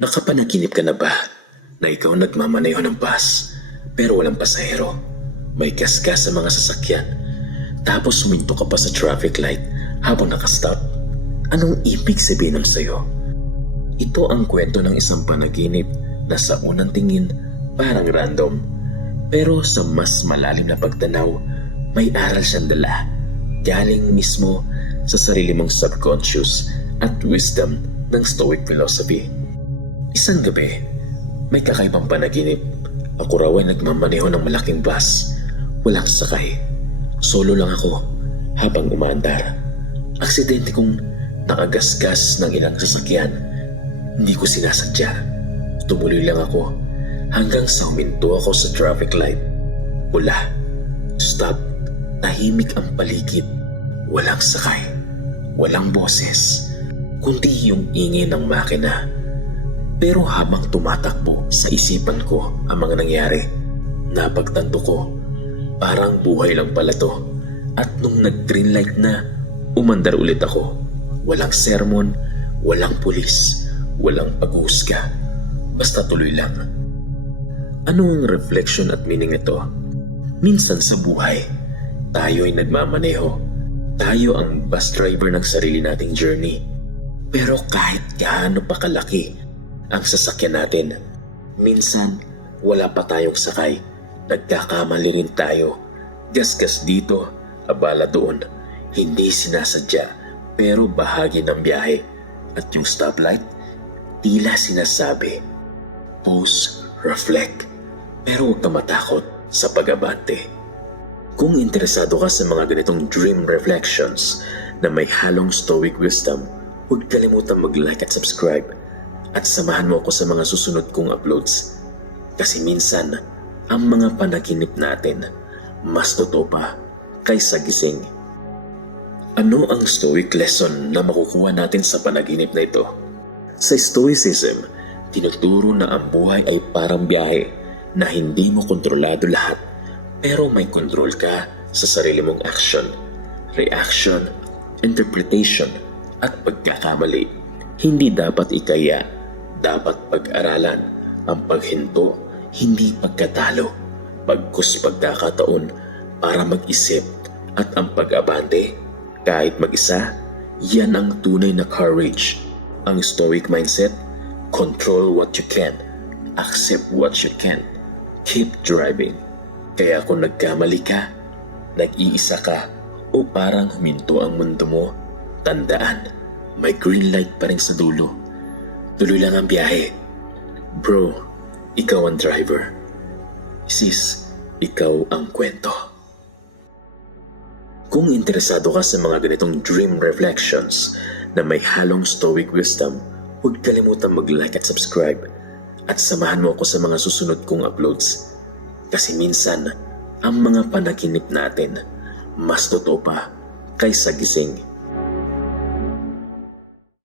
Nakapanaginip ka na ba na ikaw nagmamaneho ng bus pero walang pasahero? May kaskas sa mga sasakyan tapos huminto ka pa sa traffic light habang nakastop. Anong ibig sabihin nun sa'yo? Ito ang kwento ng isang panaginip na sa unang tingin parang random. Pero sa mas malalim na pagtanaw, may aral siyang dala. Galing mismo sa sarili mong subconscious at wisdom ng Stoic philosophy. Isang gabi, may kakaibang panaginip. Ako raw ay nagmamaneho ng malaking bus. Walang sakay. Solo lang ako habang umaandar. Aksidente kong nakagasgas ng ilang sasakyan. Hindi ko sinasadya. Tumuloy lang ako hanggang sa huminto ako sa traffic light. Wala. Stop. Tahimik ang paligid. Walang sakay. Walang boses. Kundi yung ingay ng makina. Pero habang tumatakbo sa isipan ko ang mga nangyari, napagtanto ko parang buhay lang pala to. At nung nag-green light na, umandar ulit ako. Walang sermon, walang pulis, walang paghuhusga. Basta tuloy lang. Anong reflection at meaning nito? Minsan sa buhay, tayo ay nagmamaneho. Tayo ang bus driver ng sarili nating journey. Pero kahit gaano pa kalaki ang sasakyan natin, minsan wala pa tayong sakay. Nagkakamali rin tayo. Gasgas dito, abala doon. Hindi sinasadya, pero bahagi ng biyahe. At yung stoplight, tila sinasabi, pause, reflect, pero huwag ka matakot sa pag-abante. Kung interesado ka sa mga ganitong dream reflections na may halong stoic wisdom, huwag kalimutan mag-like at subscribe at samahan mo ako sa mga susunod kong uploads. Kasi minsan, ang mga panaginip natin mas totoo pa kaysa gising. Ano ang stoic lesson na makukuha natin sa panaginip na ito? Sa Stoicism, tinuturo na ang buhay ay parang biyahe na hindi mo kontrolado lahat pero may control ka sa sarili mong action, reaction, interpretation at pagkakamali. Hindi dapat ikaya, dapat pag-aralan ang paghinto, hindi pagkatalo, pagkus pagkakataon para mag-isip at ang pag-abante kahit mag-isa, yan ang tunay na courage. Ang stoic mindset, control what you can, accept what you can, keep driving. Kaya kung nagkamali ka, nag-iisa ka, o parang huminto ang mundo mo, tandaan, may green light pa rin sa dulo. Tuloy lang ang biyahe. Bro, ikaw ang driver. Sis, ikaw ang kwento. Kung interesado ka sa mga ganitong dream reflections na may halong stoic wisdom, huwag kalimutan mag-like at subscribe at samahan mo ako sa mga susunod kong uploads. Kasi minsan, ang mga panaginip natin mas totoo pa kaysa gising.